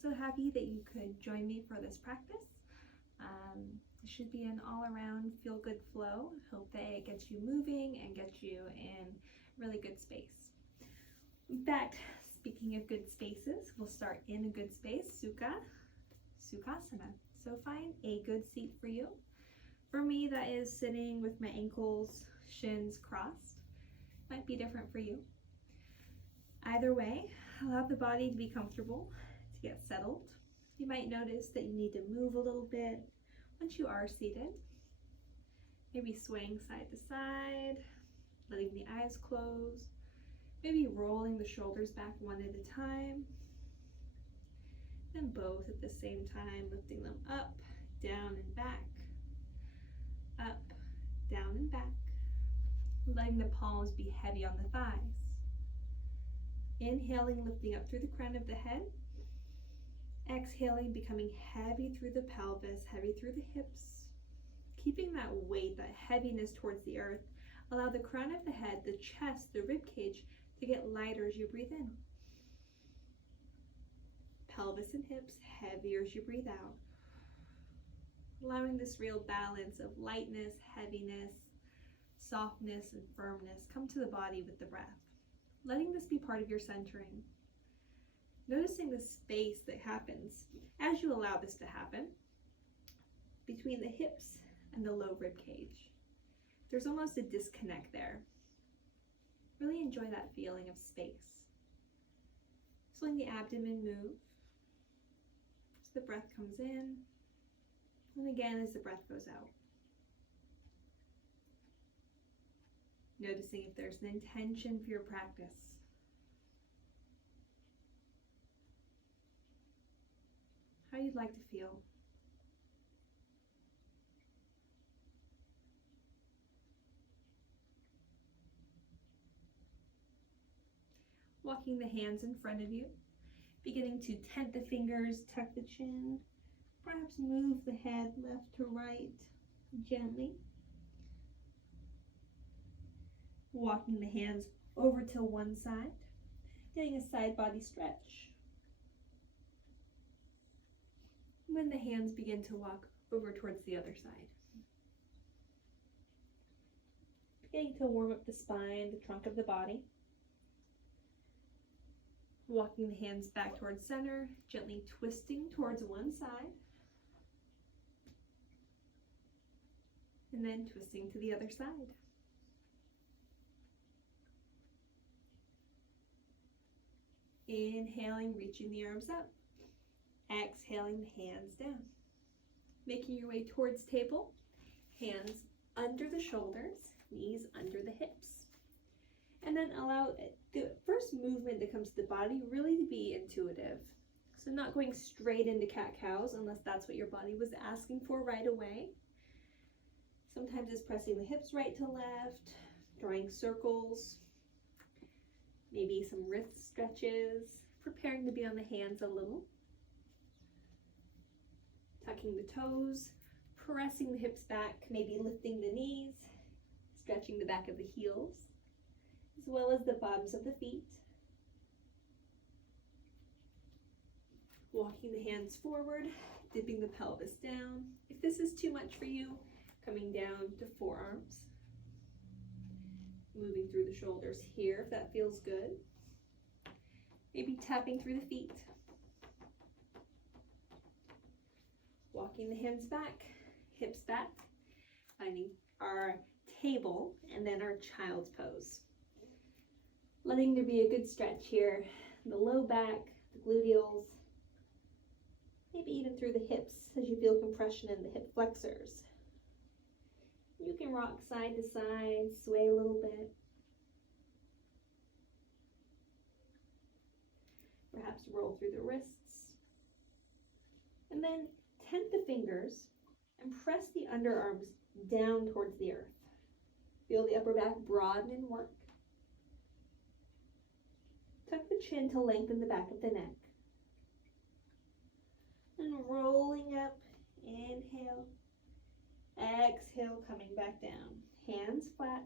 so happy that you could join me for this practice. It should be an all-around feel-good flow. Hope that it gets you moving and gets you in really good space. In fact, speaking of good spaces, we'll start in a good space, Sukhasana. So find a good seat for you. For me, that is sitting with my ankles, shins crossed. Might be different for you. Either way, allow the body to be comfortable, to get settled. You might notice that you need to move a little bit once you are seated. Maybe swaying side to side, letting the eyes close, maybe rolling the shoulders back one at a time, and both at the same time, lifting them up, down and back, up, down and back, letting the palms be heavy on the thighs. Inhaling, lifting up through the crown of the head. Exhaling, becoming heavy through the pelvis, heavy through the hips. Keeping that weight, that heaviness towards the earth. Allow the crown of the head, the chest, the rib cage to get lighter as you breathe in. Pelvis and hips heavier as you breathe out. Allowing this real balance of lightness, heaviness, softness, and firmness come to the body with the breath. Letting this be part of your centering. Noticing the space that happens as you allow this to happen between the hips and the low rib cage. There's almost a disconnect there. Really enjoy that feeling of space. Just letting the abdomen move as the breath comes in, and again as the breath goes out. Noticing if there's an intention for your practice. How you'd like to feel. Walking the hands in front of you, beginning to tent the fingers, tuck the chin, perhaps move the head left to right gently. Walking the hands over to one side, getting a side body stretch. When the hands begin to walk over towards the other side. Beginning to warm up the spine, the trunk of the body. Walking the hands back towards center, gently twisting towards one side. And then twisting to the other side. Inhaling, reaching the arms up. Exhaling, the hands down. Making your way towards table. Hands under the shoulders, knees under the hips. And then allow the first movement that comes to the body really to be intuitive. So not going straight into cat-cows unless that's what your body was asking for right away. Sometimes it's pressing the hips right to left, drawing circles, maybe some wrist stretches, preparing to be on the hands a little. Tucking the toes, pressing the hips back, maybe lifting the knees, stretching the back of the heels, as well as the bottoms of the feet. Walking the hands forward, dipping the pelvis down. If this is too much for you, coming down to forearms. Moving through the shoulders here if that feels good. Maybe tapping through the feet. Walking the hands back, hips back, finding our table and then our child's pose. Letting there be a good stretch here, the low back, the gluteals, maybe even through the hips as you feel compression in the hip flexors. You can rock side to side, sway a little bit. Perhaps roll through the wrists. And then tent the fingers and press the underarms down towards the earth. Feel the upper back broaden and work. Tuck the chin to lengthen the back of the neck. And rolling up, inhale. Exhale, coming back down. Hands flat.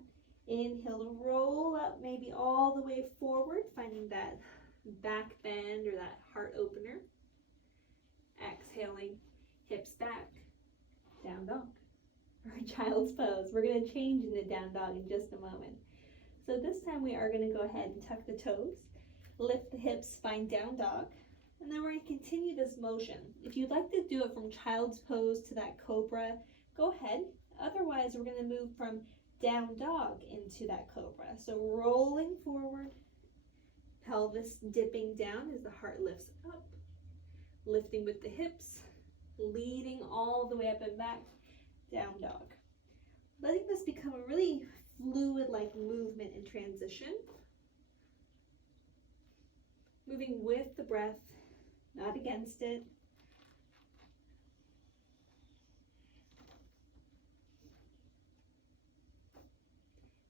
Inhale to roll up, maybe all the way forward, finding that back bend or that heart opener. Exhaling, hips back, down dog, or child's pose. We're going to change into down dog in just a moment. So this time we are going to go ahead and tuck the toes, lift the hips, find down dog, and then we're going to continue this motion. If you'd like to do it from child's pose to that cobra, go ahead. Otherwise, we're going to move from down dog into that cobra. So rolling forward, pelvis dipping down as the heart lifts up, lifting with the hips, leading all the way up and back, down dog. Letting this become a really fluid-like movement in transition. Moving with the breath, not against it.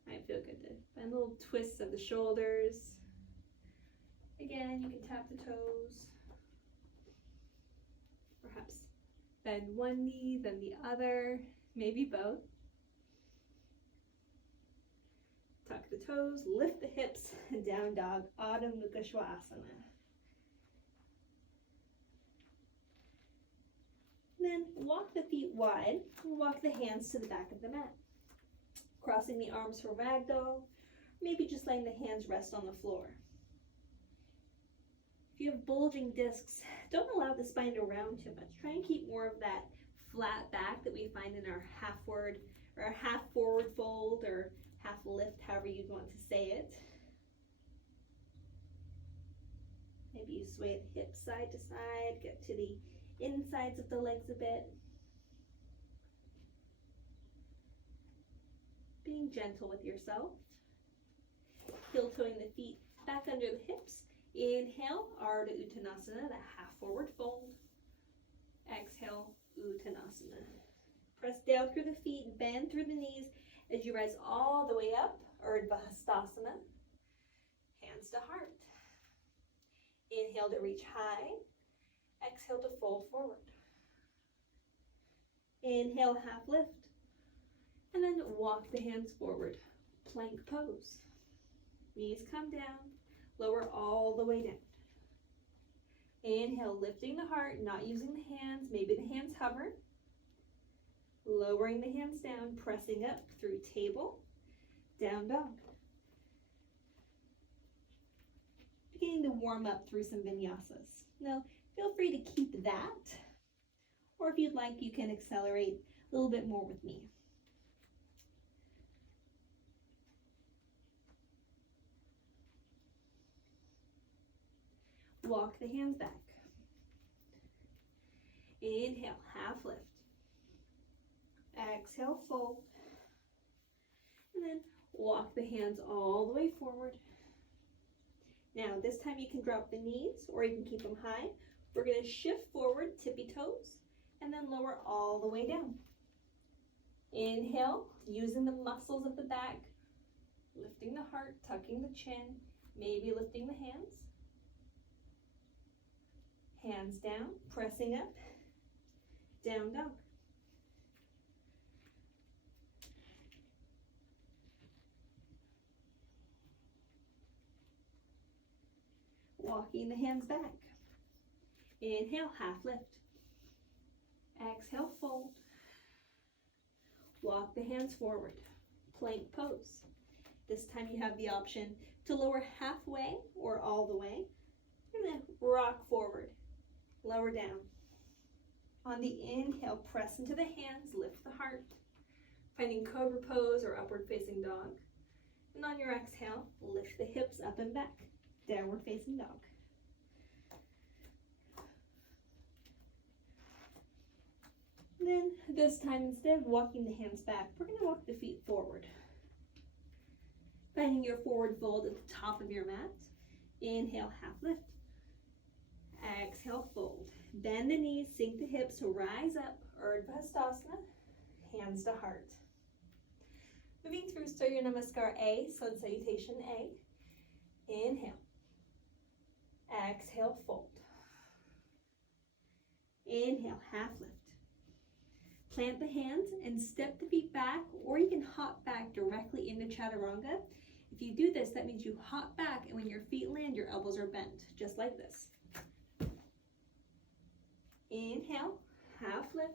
Might feel good to find little twists of the shoulders. Again, you can tap the toes. Perhaps bend one knee, then the other, maybe both. Tuck the toes, lift the hips, down dog, Adho Mukha Svanasana. Then walk the feet wide and walk the hands to the back of the mat. Crossing the arms for ragdoll, maybe just letting the hands rest on the floor. If you have bulging discs, don't allow the spine to round too much. Try and keep more of that flat back that we find in our half forward fold or half lift, however you'd want to say it. Maybe you sway the hips side to side, get to the insides of the legs a bit. Being gentle with yourself. Heel toeing the feet back under the hips. Inhale, Ardha Uttanasana, that half forward fold. Exhale, Uttanasana. Press down through the feet, bend through the knees as you rise all the way up, Urdhva Hastasana. Hands to heart. Inhale to reach high. Exhale to fold forward. Inhale, half lift. And then walk the hands forward. Plank pose. Knees come down. Lower all the way down. Inhale, lifting the heart, not using the hands. Maybe the hands hover. Lowering the hands down, pressing up through table, down dog. Beginning to warm up through some vinyasas. Now, feel free to keep that, or if you'd like, you can accelerate a little bit more with me. Walk the hands back. Inhale, half lift. Exhale, fold. And then walk the hands all the way forward. Now, this time you can drop the knees or you can keep them high. We're going to shift forward, tippy toes, and then lower all the way down. Inhale, using the muscles of the back, lifting the heart, tucking the chin, maybe lifting the hands. Hands down, pressing up, down dog. Walking the hands back. Inhale, half lift. Exhale, fold. Walk the hands forward. Plank pose. This time you have the option to lower halfway or all the way. And then rock forward. Lower down. On the inhale, press into the hands, lift the heart. Finding cobra pose or upward facing dog. And on your exhale, lift the hips up and back. Downward facing dog. Then this time, instead of walking the hands back, we're going to walk the feet forward. Finding your forward fold at the top of your mat. Inhale, half lift. Exhale, fold. Bend the knees, sink the hips, rise up, Urdhva Hastasana, hands to heart. Moving through Surya Namaskar A, Sun Salutation A. Inhale. Exhale, fold. Inhale, half lift. Plant the hands and step the feet back, or you can hop back directly into Chaturanga. If you do this, that means you hop back, and when your feet land, your elbows are bent, just like this. Inhale, half lift.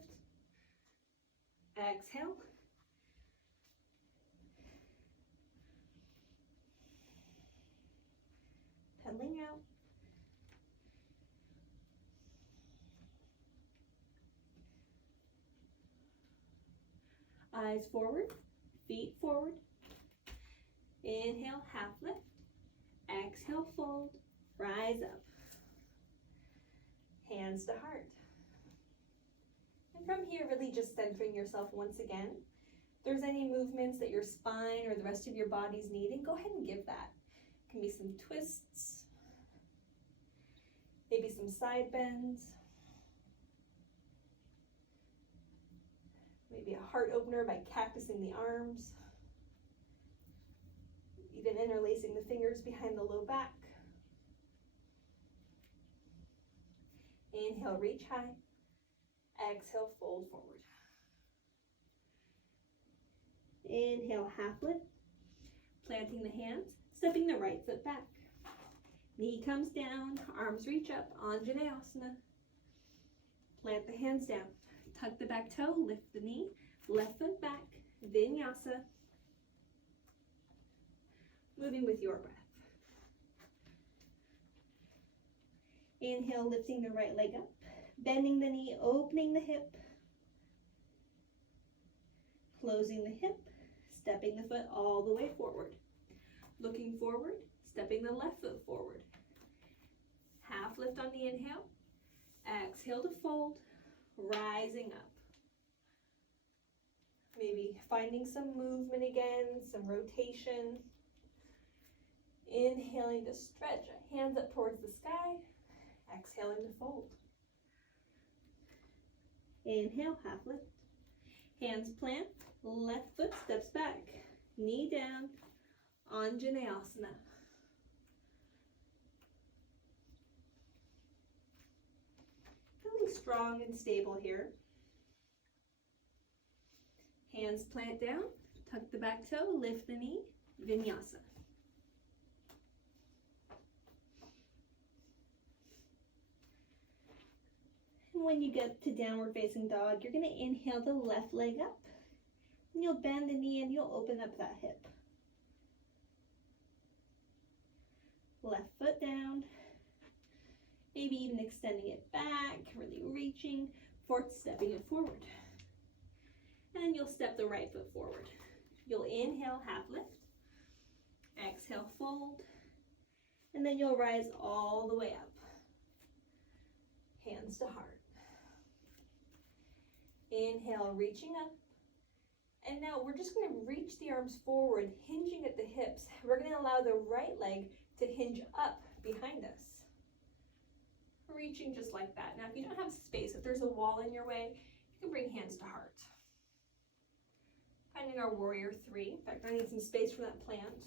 Exhale. Pedaling out. Eyes forward, feet forward. Inhale, half lift. Exhale, fold. Rise up. Hands to heart. And from here, really just centering yourself once again. If there's any movements that your spine or the rest of your body's needing, go ahead and give that. It can be some twists, maybe some side bends, maybe a heart opener by cactusing the arms, even interlacing the fingers behind the low back. Inhale, reach high. Exhale, fold forward. Inhale, half lift. Planting the hands, stepping the right foot back. Knee comes down, arms reach up, Anjaneyasana. Plant the hands down. Tuck the back toe, lift the knee, left foot back, Vinyasa. Moving with your breath. Inhale, lifting the right leg up, bending the knee, opening the hip, closing the hip, stepping the foot all the way forward. Looking forward, stepping the left foot forward. Half lift on the inhale, exhale to fold, rising up. Maybe finding some movement again, some rotation. Inhaling to stretch, hands up towards the sky. Exhaling to fold. Inhale, half lift. Hands plant, left foot steps back. Knee down, Anjaneyasana. Feeling strong and stable here. Hands plant down, tuck the back toe, lift the knee, Vinyasa. When you get to downward facing dog, you're going to inhale the left leg up. And you'll bend the knee and you'll open up that hip. Left foot down. Maybe even extending it back, really reaching, fourth stepping it forward. And then you'll step the right foot forward. You'll inhale, half lift. Exhale, fold. And then you'll rise all the way up. Hands to heart. Inhale, reaching up. And now we're just going to reach the arms forward, hinging at the hips. We're going to allow the right leg to hinge up behind us. Reaching just like that. Now, if you don't have space, if there's a wall in your way, you can bring hands to heart. Finding our warrior three. In fact, I need some space for that plant,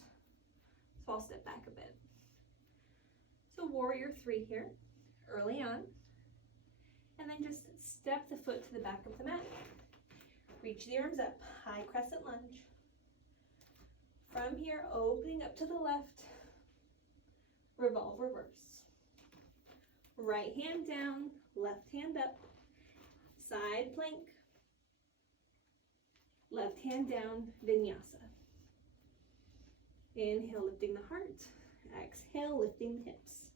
so I'll step back a bit. So warrior three here, early on. And then just step the foot to the back of the mat. Reach the arms up, high crescent lunge. From here, opening up to the left, revolve reverse. Right hand down, left hand up, side plank, left hand down, Vinyasa. Inhale, lifting the heart. Exhale, lifting the hips.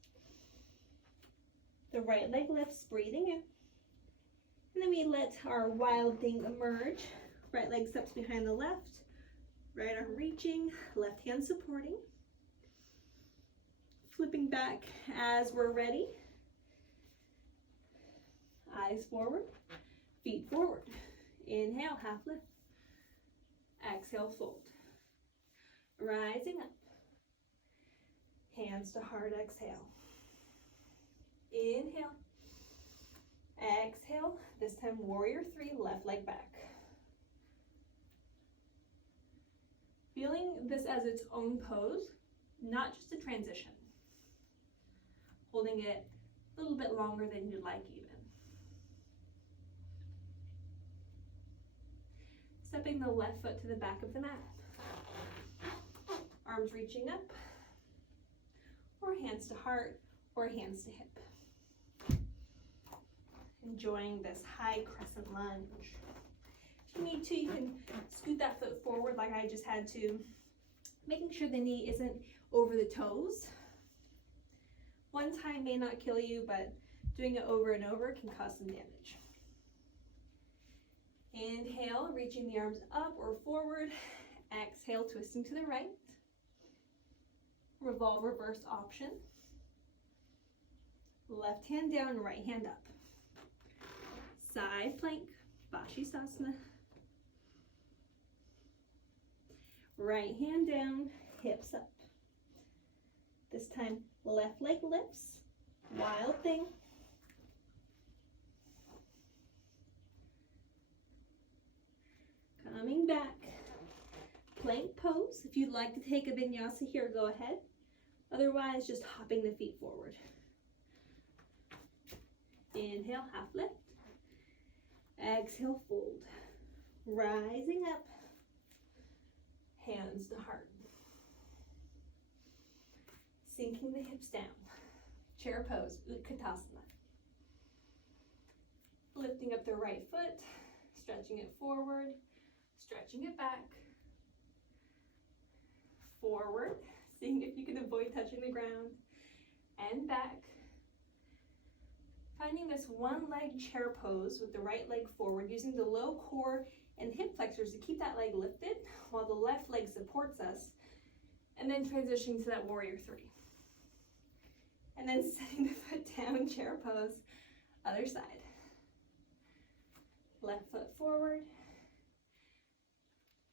The right leg lifts, breathing in. And then we let our wild thing emerge. Right leg steps behind the left. Right arm reaching, left hand supporting. Flipping back as we're ready. Eyes forward, feet forward. Inhale, half lift. Exhale, fold. Rising up. Hands to heart, exhale. Inhale. Exhale. This time, warrior three, left leg back. Feeling this as its own pose, not just a transition. Holding it a little bit longer than you'd like even. Stepping the left foot to the back of the mat. Arms reaching up, or hands to heart, or hands to hip. Enjoying this high crescent lunge. If you need to, you can scoot that foot forward like I just had to, making sure the knee isn't over the toes. One time may not kill you, but doing it over and over can cause some damage. Inhale, reaching the arms up or forward. Exhale, twisting to the right. Revolve reverse option. Left hand down, right hand up. Side plank, Vashisthasana. Right hand down, hips up. This time, left leg lifts, wild thing. Coming back, plank pose. If you'd like to take a vinyasa here, go ahead. Otherwise, just hopping the feet forward. Inhale, half lift. Exhale, fold. Rising up, hands to heart. Sinking the hips down. Chair pose, Utkatasana. Lifting up the right foot, stretching it forward, stretching it back. Forward, seeing if you can avoid touching the ground, and back. Finding this one leg chair pose with the right leg forward, using the low core and hip flexors to keep that leg lifted while the left leg supports us, and then transitioning to that warrior three. And then setting the foot down, chair pose, other side. Left foot forward,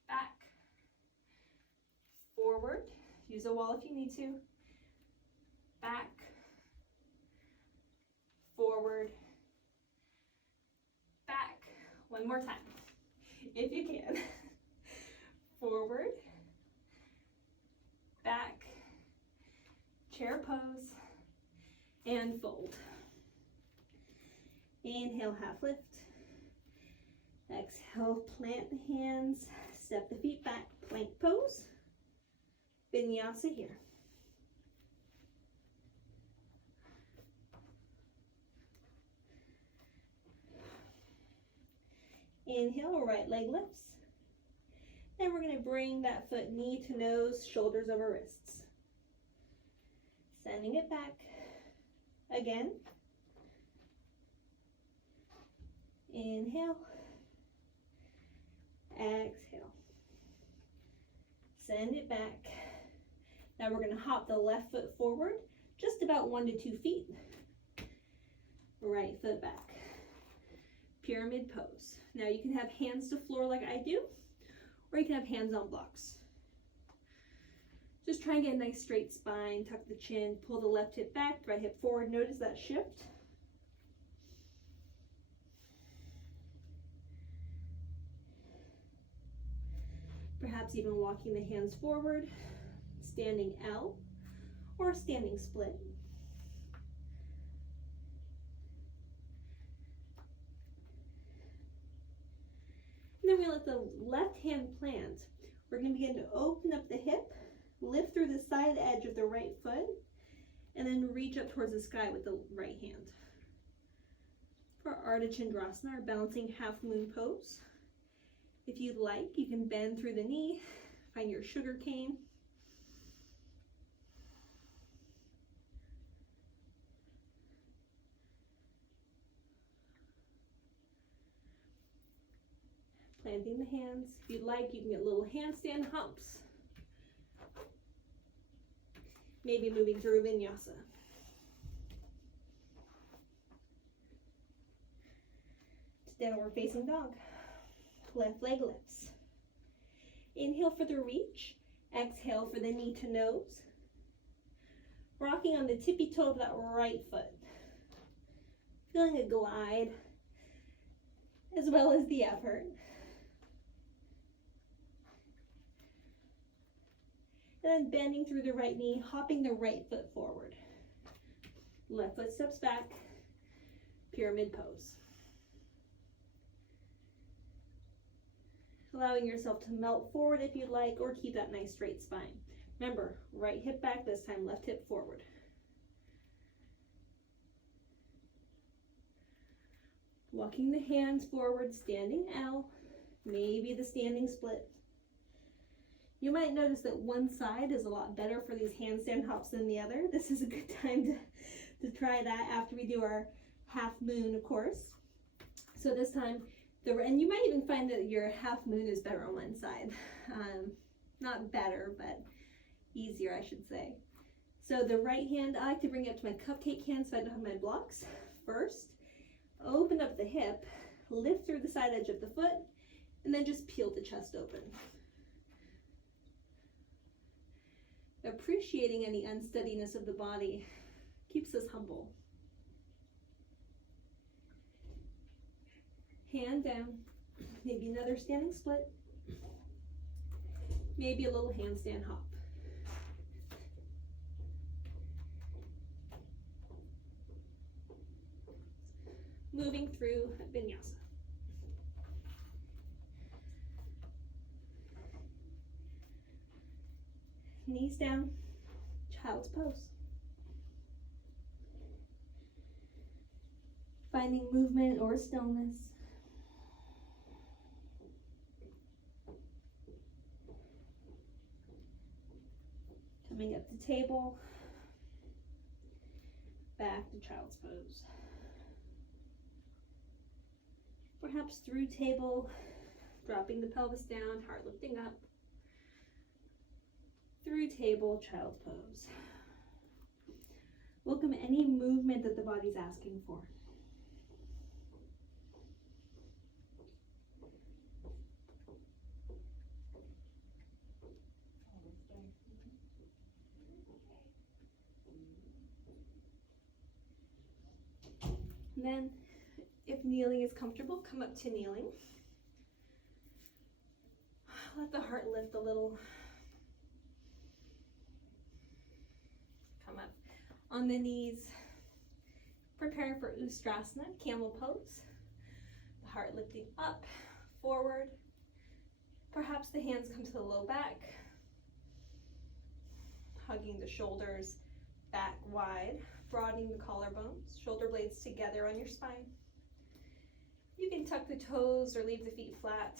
back, forward, use a wall if you need to, back, forward, back, one more time, if you can, forward, back, chair pose, and fold. Inhale, half lift. Exhale, plant the hands, step the feet back, plank pose, vinyasa here. Inhale, right leg lifts. Then we're going to bring that foot knee to nose, shoulders over wrists. Sending it back. Again. Inhale. Exhale. Send it back. Now we're going to hop the left foot forward, just about 1 to 2 feet. Right foot back. Pyramid pose. Now you can have hands to floor like I do, or you can have hands on blocks. Just try and get a nice straight spine, tuck the chin, pull the left hip back, right hip forward. Notice that shift. Perhaps even walking the hands forward, standing L, or standing split. And then we let the left hand plant. We're going to begin to open up the hip, lift through the side edge of the right foot, and then reach up towards the sky with the right hand. For Ardha Chandrasana, or balancing half moon pose. If you'd like, you can bend through the knee, find your sugar cane. Planting the hands. If you'd like, you can get little handstand humps. Maybe moving through vinyasa. It's downward facing dog. Left leg lifts. Inhale for the reach. Exhale for the knee to nose. Rocking on the tippy toe of that right foot. Feeling a glide as well as the effort. And then bending through the right knee, hopping the right foot forward. Left foot steps back, pyramid pose. Allowing yourself to melt forward if you'd like, or keep that nice straight spine. Remember, right hip back, this time left hip forward. Walking the hands forward, standing L, maybe the standing split. You might notice that one side is a lot better for these handstand hops than the other. This is a good time to try that after we do our half moon, of course. So this time, and you might even find that your half moon is better on one side. Not better, but easier, I should say. So the right hand, I like to bring it up to my cupcake hand so I don't have my blocks. First, open up the hip, lift through the side edge of the foot, and then just peel the chest open. Appreciating any unsteadiness of the body keeps us humble. Hand down, maybe another standing split, maybe a little handstand hop. Moving through vinyasa. Knees down, child's pose. Finding movement or stillness. Coming up to table, back to child's pose. Perhaps through table, dropping the pelvis down, heart lifting up. Through table, child's pose. Welcome any movement that the body's asking for. And then, if kneeling is comfortable, come up to kneeling. Let the heart lift a little. Come up on the knees. Prepare for Ustrasana, camel pose. The heart lifting up, forward. Perhaps the hands come to the low back. Hugging the shoulders back wide. Broadening the collarbones, shoulder blades together on your spine. You can tuck the toes or leave the feet flat.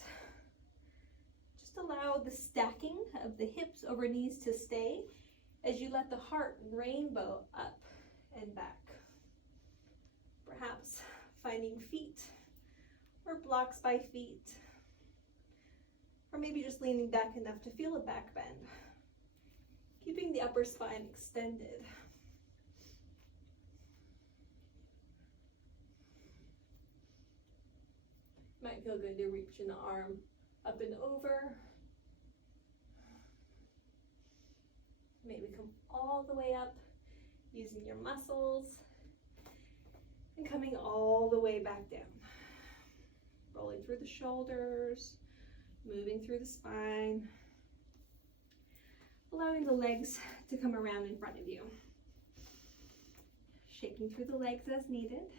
Just allow the stacking of the hips over knees to stay as you let the heart rainbow up and back. Perhaps finding feet or blocks by feet, or maybe just leaning back enough to feel a back bend. Keeping the upper spine extended. Might feel good to reach an arm up and over. Maybe come all the way up using your muscles and coming all the way back down. Rolling through the shoulders, moving through the spine, allowing the legs to come around in front of you. Shaking through the legs as needed.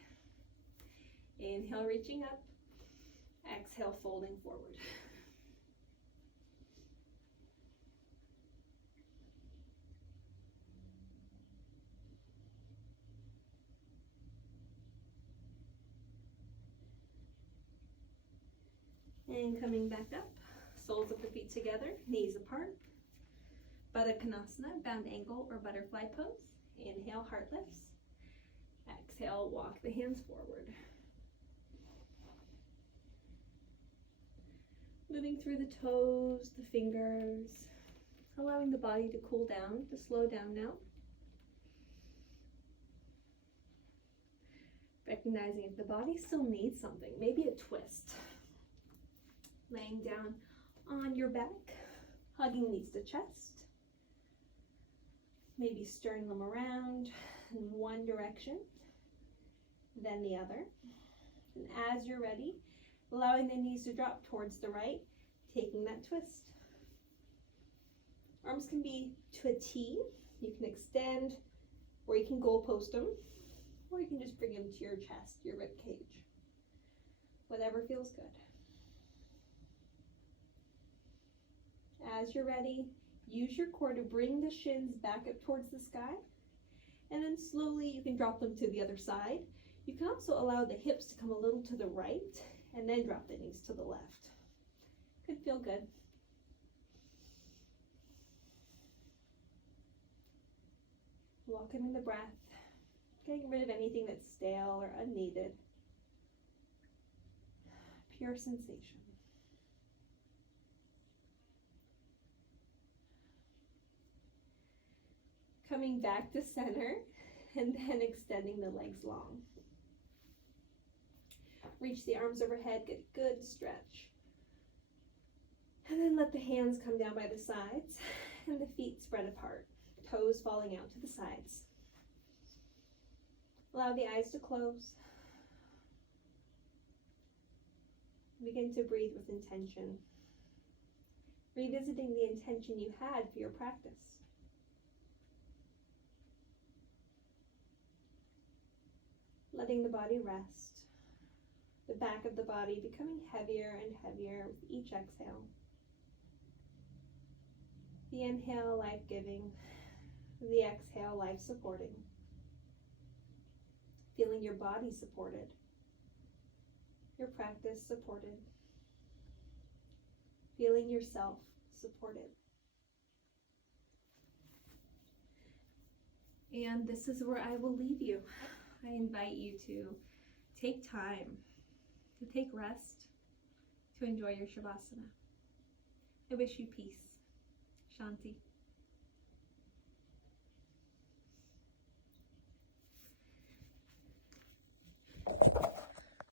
Inhale, reaching up. Exhale, folding forward. And coming back up, soles of the feet together, knees apart. Baddha Konasana, bound ankle or butterfly pose. Inhale, heart lifts. Exhale, walk the hands forward. Moving through the toes, the fingers, allowing the body to cool down, to slow down now. Recognizing if the body still needs something, maybe a twist. Laying down on your back, hugging knees to chest. Maybe stirring them around in one direction, then the other. And as you're ready, allowing the knees to drop towards the right, taking that twist. Arms can be to a T. You can extend, or you can goalpost them, or you can just bring them to your chest, your rib cage. Whatever feels good. As you're ready, use your core to bring the shins back up towards the sky, and then slowly you can drop them to the other side. You can also allow the hips to come a little to the right and then drop the knees to the left. Could feel good. Welcoming the breath, getting rid of anything that's stale or unneeded. Pure sensation. Coming back to center and then extending the legs long. Reach the arms overhead, get a good stretch. And then let the hands come down by the sides and the feet spread apart, toes falling out to the sides. Allow the eyes to close. Begin to breathe with intention, revisiting the intention you had for your practice. Letting the body rest, the back of the body becoming heavier and heavier with each exhale. The inhale, life-giving, the exhale, life-supporting. Feeling your body supported, your practice supported. Feeling yourself supported. And this is where I will leave you. I invite you to take time, to take rest, to enjoy your Shavasana. I wish you peace. Shanti.